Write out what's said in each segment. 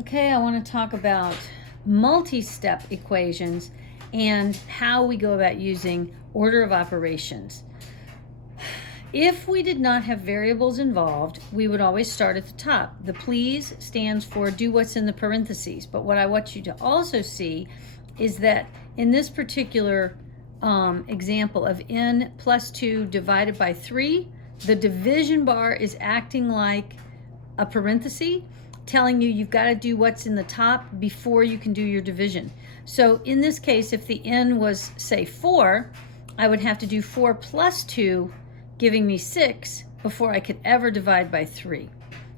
Okay, I want to talk about multi-step equations and how we go about using order of operations. If we did not have variables involved, we would always start at the top. The please stands for do what's in the parentheses. But what I want you to also see is that in this particular example of n plus 2 divided by 3, the division bar is acting like a parenthesis, telling you you've got to do what's in the top before you can do your division. So in this case, if the n was, say, 4, I would have to do 4 plus 2, giving me 6, before I could ever divide by 3.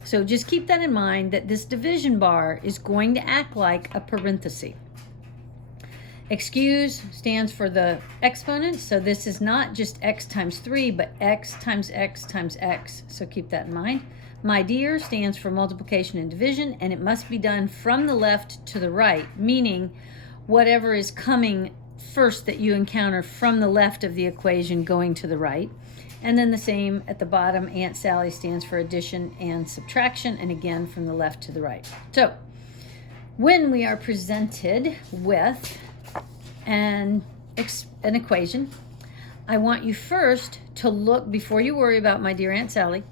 So just keep that in mind, that this division bar is going to act like a parenthesis. Excuse stands for the exponent, so this is not just x times 3, but x times x times x, so keep that in mind. My dear stands for multiplication and division, and it must be done from the left to the right, meaning whatever is coming first that you encounter from the left of the equation going to the right. And then the same at the bottom, Aunt Sally stands for addition and subtraction, and again from the left to the right. So when we are presented with an equation, I want you first to look, before you worry about my dear Aunt Sally,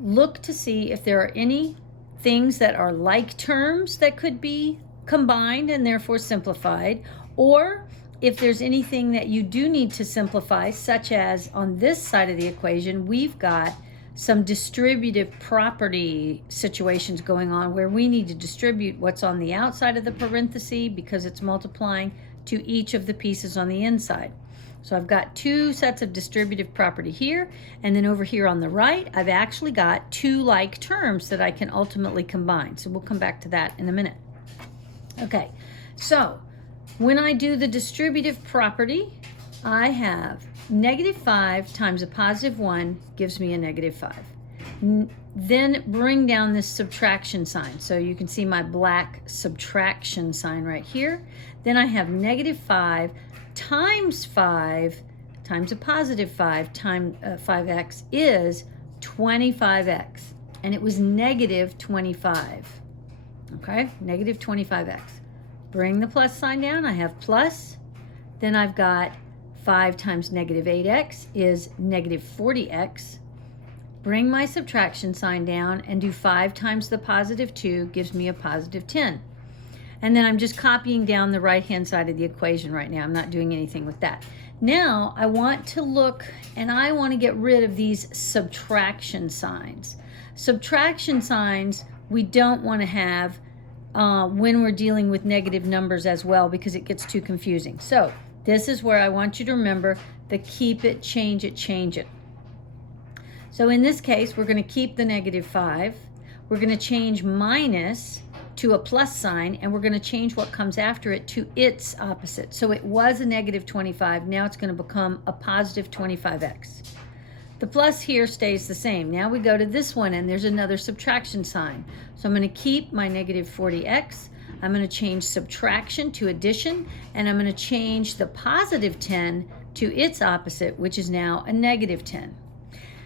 look to see if there are any things that are like terms that could be combined and therefore simplified, or if there's anything that you do need to simplify, such as on this side of the equation, we've got some distributive property situations going on where we need to distribute what's on the outside of the parenthesis because it's multiplying to each of the pieces on the inside. So I've got two sets of distributive property here, and then over here on the right, I've actually got two like terms that I can ultimately combine. So we'll come back to that in a minute. Okay, so when I do the distributive property, I have -5 times a +1 gives me a -5. Then bring down this subtraction sign. So you can see my black subtraction sign right here. Then I have -5 times 5 times a +5 times 5x is 25x. And it was -25. Okay, -25x. Bring the plus sign down. I have plus. Then I've got 5 times -8x is -40x. Bring my subtraction sign down and do 5 times the +2 gives me a +10. And then I'm just copying down the right-hand side of the equation right now. I'm not doing anything with that. Now I want to look, and I want to get rid of these subtraction signs. Subtraction signs we don't want to have when we're dealing with negative numbers as well, because it gets too confusing. So this is where I want you to remember the keep it, change it, change it. So in this case, we're going to keep the -5. We're going to change minus to a plus sign, and we're going to change what comes after it to its opposite. So it was a -25. Now it's going to become a +25x. The plus here stays the same. Now we go to this one, and there's another subtraction sign. So I'm going to keep my -40x. I'm going to change subtraction to addition, and I'm going to change the +10 to its opposite, which is now a -10.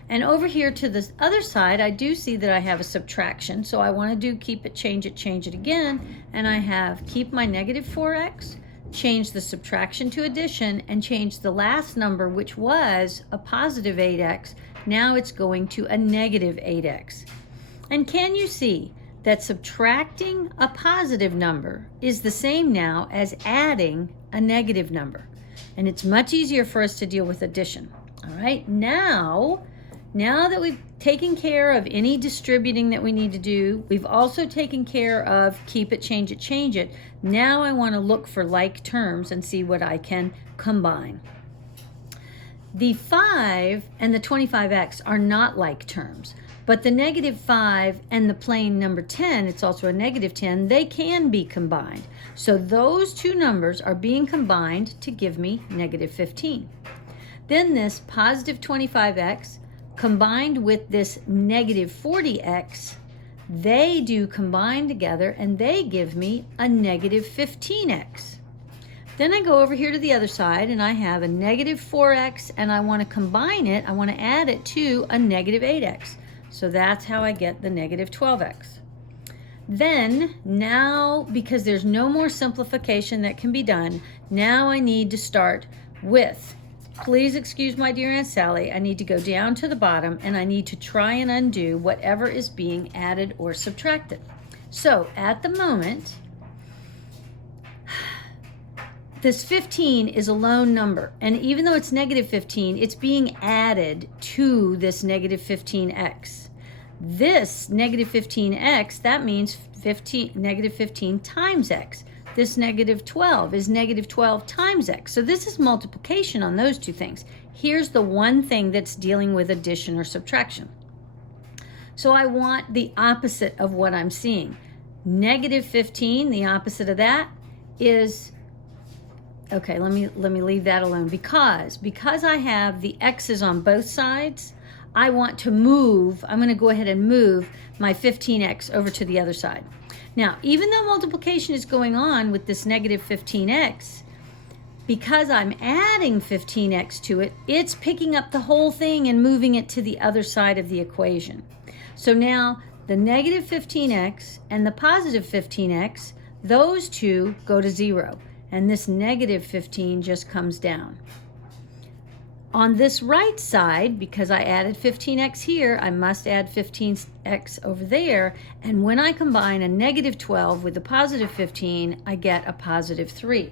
And over here to the other side, I do see that I have a subtraction. So I want to do keep it, change it again. And I have keep my -4x, change the subtraction to addition, and change the last number, which was a +8x. Now it's going to a -8x. And can you see that subtracting a positive number is the same now as adding a negative number? And it's much easier for us to deal with addition. All right, now that we've taken care of any distributing that we need to do, we've also taken care of keep it, change it. Now I want to look for like terms and see what I can combine. The 5 and the 25x are not like terms, but the -5 and the plain number 10, it's also a -10, they can be combined. So those two numbers are being combined to give me -15. Then this +25x combined with this -40x, they do combine together and they give me a -15x. Then I go over here to the other side and I have a -4x, and I want to combine it, I want to add it to a -8x. So that's how I get the -12x. Then now, because there's no more simplification that can be done, now I need to start with, please excuse my dear Aunt Sally, I need to go down to the bottom and I need to try and undo whatever is being added or subtracted. So at the moment, this 15 is a lone number, and even though it's negative 15, it's being added to this negative 15x. This negative 15x, that means negative 15 times x. This negative 12 is negative 12 times x. So this is multiplication on those two things. Here's the one thing that's dealing with addition or subtraction. So I want the opposite of what I'm seeing. Negative 15, the opposite of that is, okay, let me leave that alone, because I have the x's on both sides, I want to move, I'm going to go ahead and move my 15x over to the other side. Now, even though multiplication is going on with this negative 15x, because I'm adding 15x to it, it's picking up the whole thing and moving it to the other side of the equation. So now the negative 15x and the positive 15x, those two go to 0. And this negative 15 just comes down. On this right side, because I added 15x here, I must add 15x over there. And when I combine a negative 12 with a positive 15, I get a positive 3.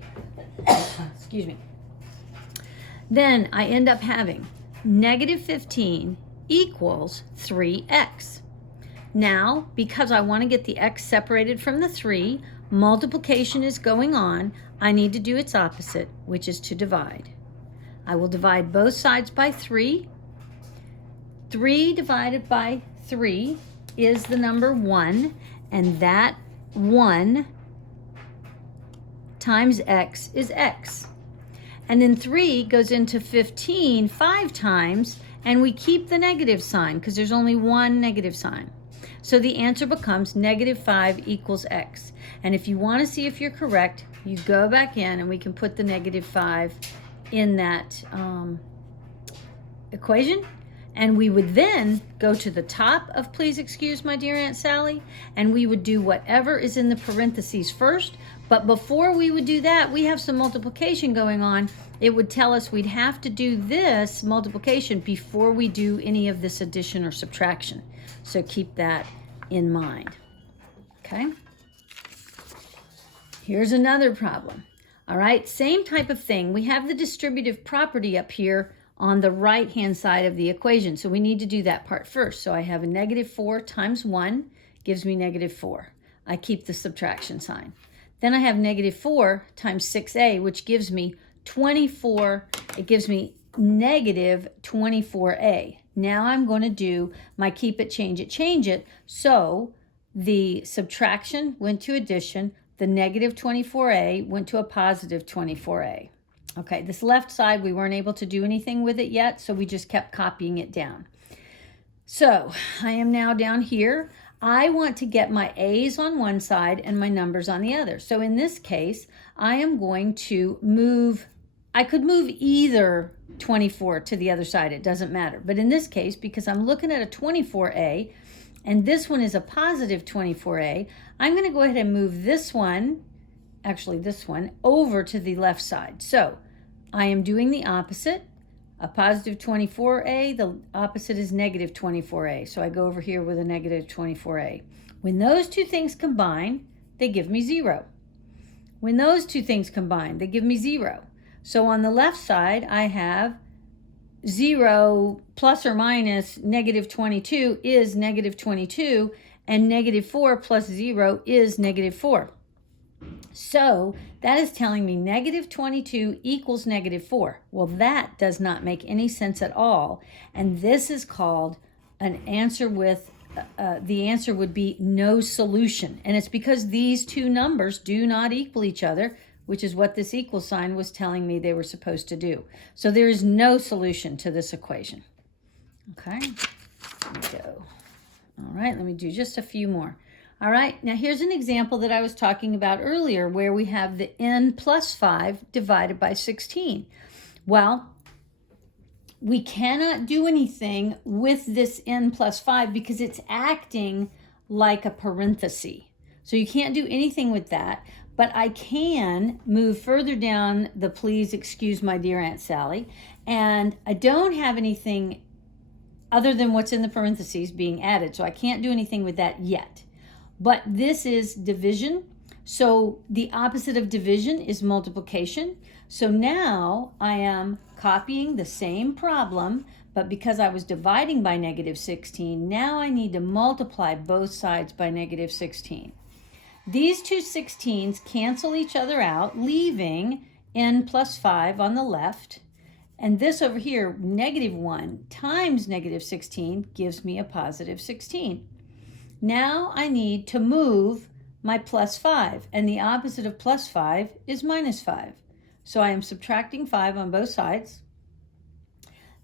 Excuse me. Then I end up having negative 15 equals 3x. Now, because I want to get the x separated from the 3, multiplication is going on. I need to do its opposite, which is to divide. I will divide both sides by 3. 3 divided by 3 is the number 1, and that 1 times x is x. And then 3 goes into 15 5 times, and we keep the negative sign because there's only one negative sign. So the answer becomes negative 5 equals x. And if you want to see if you're correct, you go back in and we can put the negative 5 in that equation. And we would then go to the top of please excuse my dear Aunt Sally, and we would do whatever is in the parentheses first. But before we would do that, we have some multiplication going on. It would tell us we'd have to do this multiplication before we do any of this addition or subtraction. So keep that in mind. Okay? Here's another problem. All right, same type of thing. We have the distributive property up here on the right-hand side of the equation. So we need to do that part first. So I have a negative 4 times 1 gives me negative 4. I keep the subtraction sign. Then I have negative 4 times 6a, which gives me 24. It gives me negative 24a. Now I'm going to do my keep it, change it, change it. So the subtraction went to addition. The negative 24a went to a positive 24a. Okay, this left side, we weren't able to do anything with it yet, so we just kept copying it down. So I am now down here. I want to get my a's on one side and my numbers on the other. So in this case, I am going to move, I could move either 24 to the other side, it doesn't matter. But in this case, because I'm looking at a 24a, and this one is a positive 24a, I'm going to go ahead and move this one, actually this one, over to the left side. So I am doing the opposite. A positive 24a, the opposite is negative 24a. So I go over here with a negative 24a. When those two things combine, they give me 0. When those two things combine, they give me 0. So on the left side, I have 0 plus or minus negative 22 is negative 22, and negative 4 plus 0 is negative 4. So that is telling me negative 22 equals negative 4. Well, that does not make any sense at all. And this is called an answer with, the answer would be no solution. And it's because these two numbers do not equal each other, which is what this equal sign was telling me they were supposed to do. So there is no solution to this equation. Okay, let me go. All right, let me do just a few more. All right, now here's an example that I was talking about earlier where we have the n plus 5 divided by 16. Well, we cannot do anything with this n plus 5 because it's acting like a parenthesis. So you can't do anything with that, but I can move further down the please excuse my dear Aunt Sally, and I don't have anything other than what's in the parentheses being added, so I can't do anything with that yet. But this is division, so the opposite of division is multiplication. So now I am copying the same problem, but because I was dividing by negative 16, now I need to multiply both sides by negative 16. These two 16s cancel each other out, leaving n plus 5 on the left. And this over here, negative 1 times negative 16, gives me a positive 16. Now I need to move my plus 5, and the opposite of plus 5 is minus 5. So I am subtracting 5 on both sides.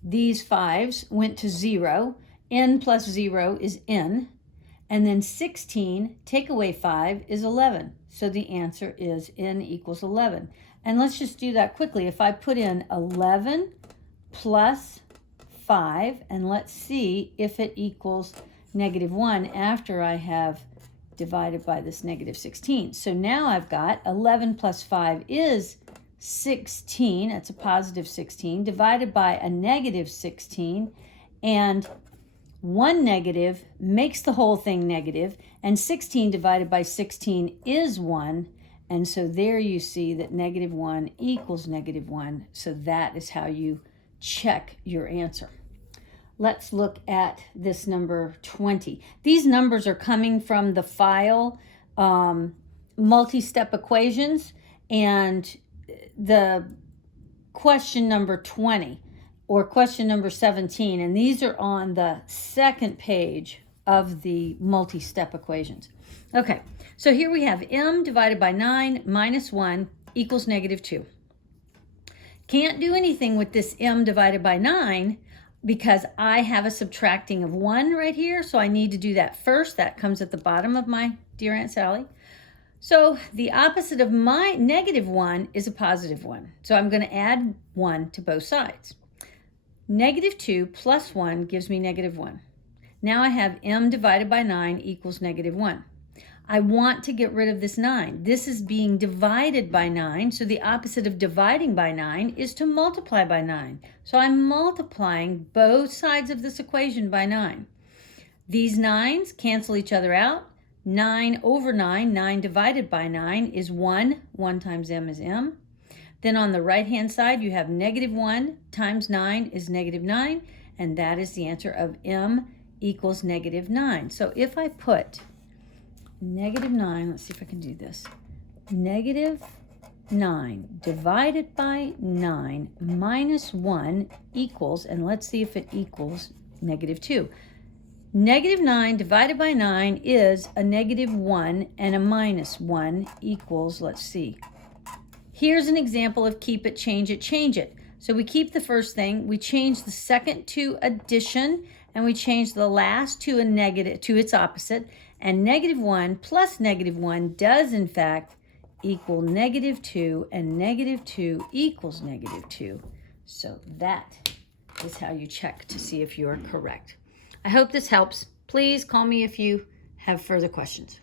These 5s went to 0. N plus 0 is n. And then 16, take away 5, is 11. So the answer is n equals 11. And let's just do that quickly. If I put in 11 plus 5, and let's see if it equals negative 1 after I have divided by this negative 16. So now I've got 11 plus 5 is 16. That's a positive 16 divided by a negative 16, and one negative makes the whole thing negative, and 16 divided by 16 is 1. And so there you see that negative 1 equals negative 1. So that is how you check your answer. Let's look at this number 20. These numbers are coming from the file multi-step equations, and the question number 20 or question number 17, and these are on the second page of the multi-step equations. Okay, so here we have m divided by 9 minus 1 equals negative 2. Can't do anything with this m divided by 9 because I have a subtracting of 1 right here, so I need to do that first. That comes at the bottom of my dear Aunt Sally. So the opposite of my negative 1 is a positive 1. So I'm going to add 1 to both sides. Negative 2 plus 1 gives me negative 1. Now I have m divided by 9 equals negative 1. I want to get rid of this 9. This is being divided by 9, so the opposite of dividing by 9 is to multiply by 9. So I'm multiplying both sides of this equation by 9. These 9s cancel each other out. 9 over 9, 9 divided by 9 is 1. 1 times m is m. Then on the right-hand side, you have negative 1 times 9 is negative 9, and that is the answer of m equals negative 9. So if I put negative 9, let's see if I can do this. Negative 9 divided by 9 minus 1 equals, and let's see if it equals negative 2. Negative 9 divided by 9 is a negative 1, and a minus 1 equals, let's see. Here's an example of keep it, change it, change it. So we keep the first thing, we change the second to addition, and we change the last to a negative, to its opposite. And negative 1 plus negative 1 does, in fact, equal negative 2, and negative 2 equals negative 2. So that is how you check to see if you are correct. I hope this helps. Please call me if you have further questions.